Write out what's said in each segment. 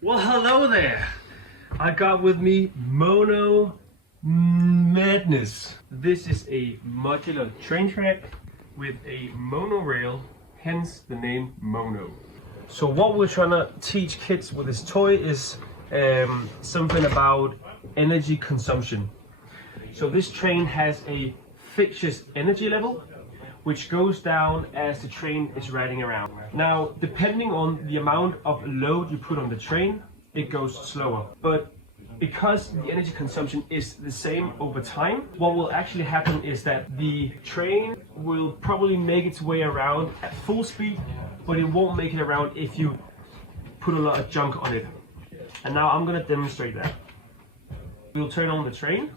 Well, hello there. I got with me Mono Madness. This is a modular train track with a monorail, hence the name Mono. So what we're trying to teach kids with this toy is something about energy consumption. So this train has a fixed energy level which goes down as the train is riding around. Now, depending on the amount of load you put on the train, it goes slower. But because the energy consumption is the same over time, what will actually happen is that the train will probably make its way around at full speed, but it won't make it around if you put a lot of junk on it. And now I'm gonna demonstrate that. We'll turn on the train.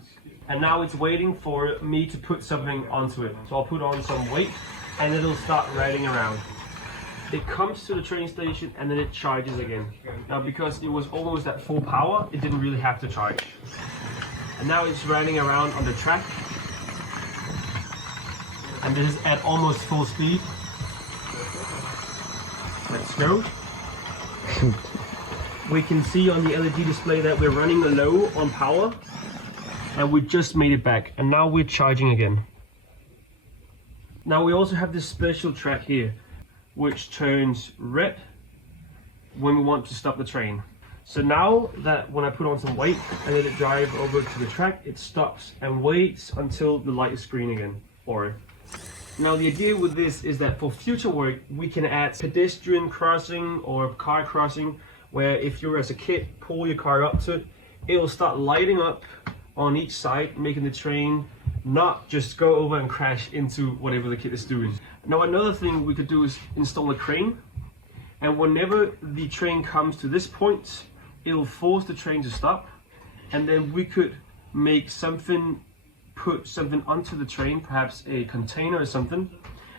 And now it's waiting for me to put something onto it. So I'll put on some weight and it'll start riding around. It comes to the train station and then it charges again. Now because it was almost at full power, it didn't really have to charge. And now it's riding around on the track. And this is at almost full speed. Let's go. We can see on the LED display that we're running low on power. And we just made it back, and now we're charging again. Now we also have this special track here, which turns red when we want to stop the train. So now that when I put on some weight and let it drive over to the track, it stops and waits until the light is green again for it. Now the idea with this is that for future work, we can add pedestrian crossing or car crossing, where if you're as a kid, pull your car up to it, it'll start lighting up on each side, making the train not just go over and crash into whatever the kid is doing. Now another thing we could do is install a crane, and whenever the train comes to this point, it'll force the train to stop, and then we could make something, put something onto the train, perhaps a container or something,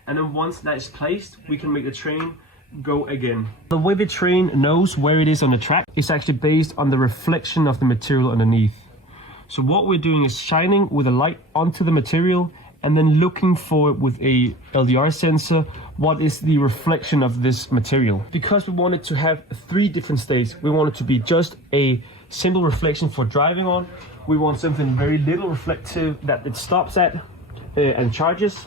and then once that is placed, we can make the train go again. The way the train knows where it is on the track is actually based on the reflection of the material underneath. So what we're doing is shining with a light onto the material and then looking for with a LDR sensor what is the reflection of this material. Because we wanted to have 3 different states, we want it to be just a simple reflection for driving on. We want something very little reflective that it stops at and charges.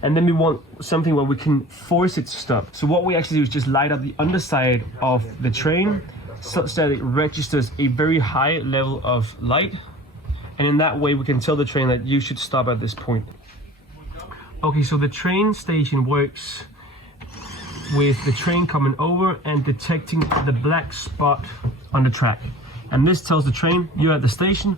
And then we want something where we can force it to stop. So what we actually do is just light up the underside of the train such that it registers a very high level of light. And in that way, we can tell the train that you should stop at this point. Okay, so the train station works with the train coming over and detecting the black spot on the track. And this tells the train, you're at the station,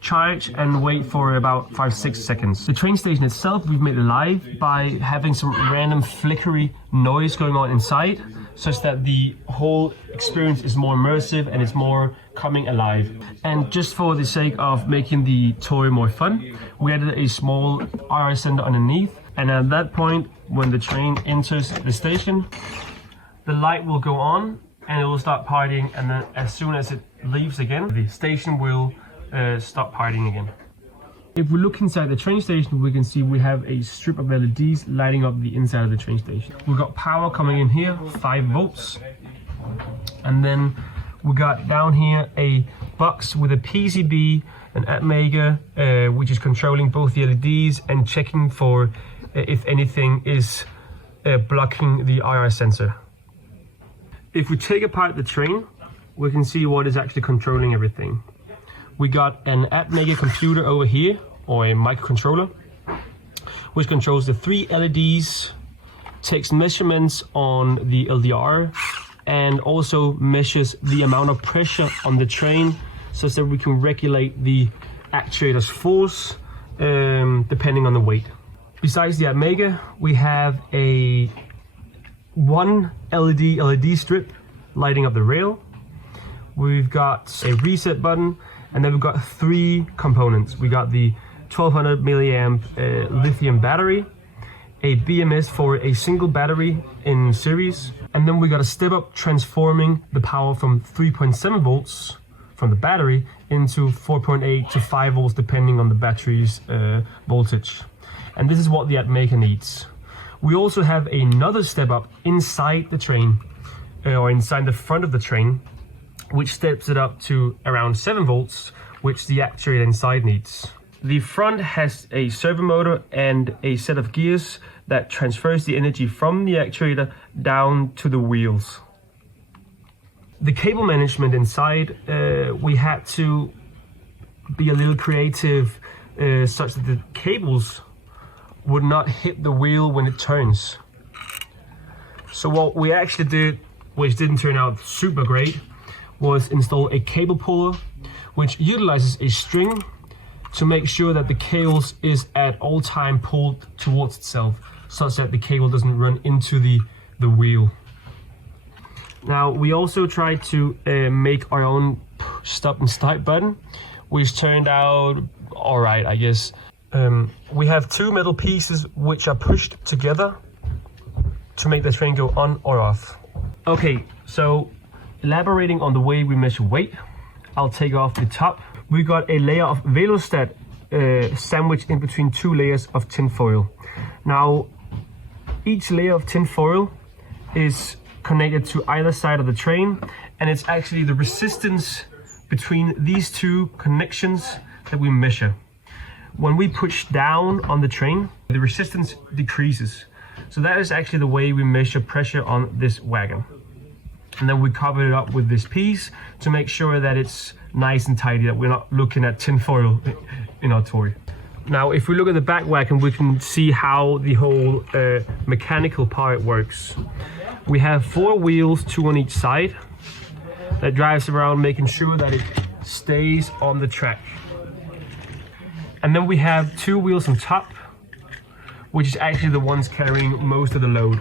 charge and wait for about 5-6 seconds. The train station itself, we've made it live by having some random flickery noise going on inside, such that the whole experience is more immersive and it's more coming alive. And just for the sake of making the toy more fun, we added a small IR sender underneath, and at that point, when the train enters the station, the light will go on and it will start partying, and then as soon as it leaves again, the station will stop partying again. If we look inside the train station, we can see we have a strip of LEDs lighting up the inside of the train station. We've got power coming in here, 5 volts. And then we got down here a box with a PCB, an Atmega, which is controlling both the LEDs and checking for if anything is blocking the IR sensor. If we take apart the train, we can see what is actually controlling everything. We got an Atmega computer over here, or a microcontroller, which controls the 3 LEDs, takes measurements on the LDR, and also measures the amount of pressure on the train so that we can regulate the actuator's force depending on the weight. Besides the Atmega, we have a 1 LED strip lighting up the rail. We've got a reset button, and then we've got 3 components. We got the 1200 milliamp lithium battery, a BMS for a single battery in series, and then we got a step up transforming the power from 3.7 volts from the battery into 4.8 to 5 volts depending on the battery's voltage. And this is what the Atmega needs. We also have another step up inside the train, or inside the front of the train, which steps it up to around 7 volts, which the actuator inside needs. The front has a servo motor and a set of gears that transfers the energy from the actuator down to the wheels. The cable management inside, we had to be a little creative such that the cables would not hit the wheel when it turns. So what we actually did, which didn't turn out super great, was install a cable puller which utilizes a string to make sure that the cables is at all time pulled towards itself, such that the cable doesn't run into the wheel. Now we also tried to make our own stop and start button, which turned out alright, I guess. We have 2 metal pieces which are pushed together to make the train go on or off. Okay, so elaborating on the way we measure weight, I'll take off the top. We got a layer of Velostat sandwiched in between 2 layers of tin foil. Now, each layer of tin foil is connected to either side of the train, and it's actually the resistance between these 2 connections that we measure. When we push down on the train, the resistance decreases. So that is actually the way we measure pressure on this wagon. And then we cover it up with this piece to make sure that it's nice and tidy, that we're not looking at tin foil in our toy. Now, if we look at the back wagon, we can see how the whole mechanical part works. We have 4 wheels, 2 on each side, that drives around making sure that it stays on the track. And then we have 2 wheels on top, which is actually the ones carrying most of the load.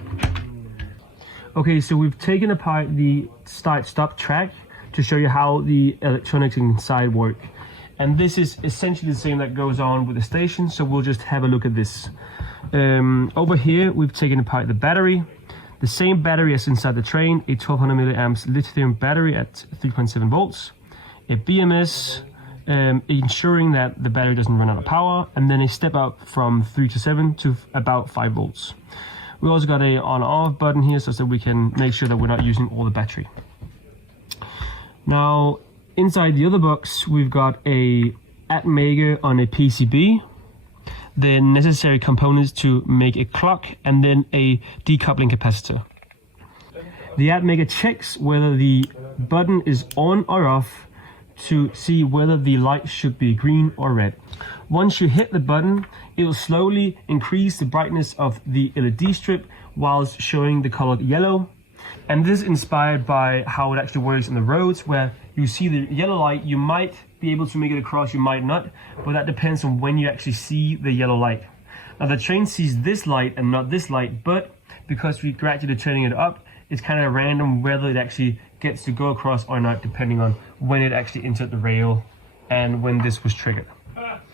Okay, so we've taken apart the start-stop track to show you how the electronics inside work. And this is essentially the same that goes on with the station, so we'll just have a look at this. Over here, we've taken apart the battery. The same battery as inside the train, a 1200 milliamps lithium battery at 3.7 volts. A BMS, ensuring that the battery doesn't run out of power, and then a step up from 3 to 7 to about 5 volts. We also got a on-off button here so that we can make sure that we're not using all the battery. Now, inside the other box, we've got a Atmaker on a PCB, the necessary components to make a clock, and then a decoupling capacitor. The Atmaker checks whether the button is on or off to see whether the light should be green or red. Once you hit the button, it will slowly increase the brightness of the LED strip whilst showing the color yellow. And this is inspired by how it actually works on the roads, where you see the yellow light, you might be able to make it across, you might not, but that depends on when you actually see the yellow light. Now the train sees this light and not this light, but because we're gradually turning it up, it's kind of random whether it actually gets to go across or not, depending on when it actually entered the rail and when this was triggered.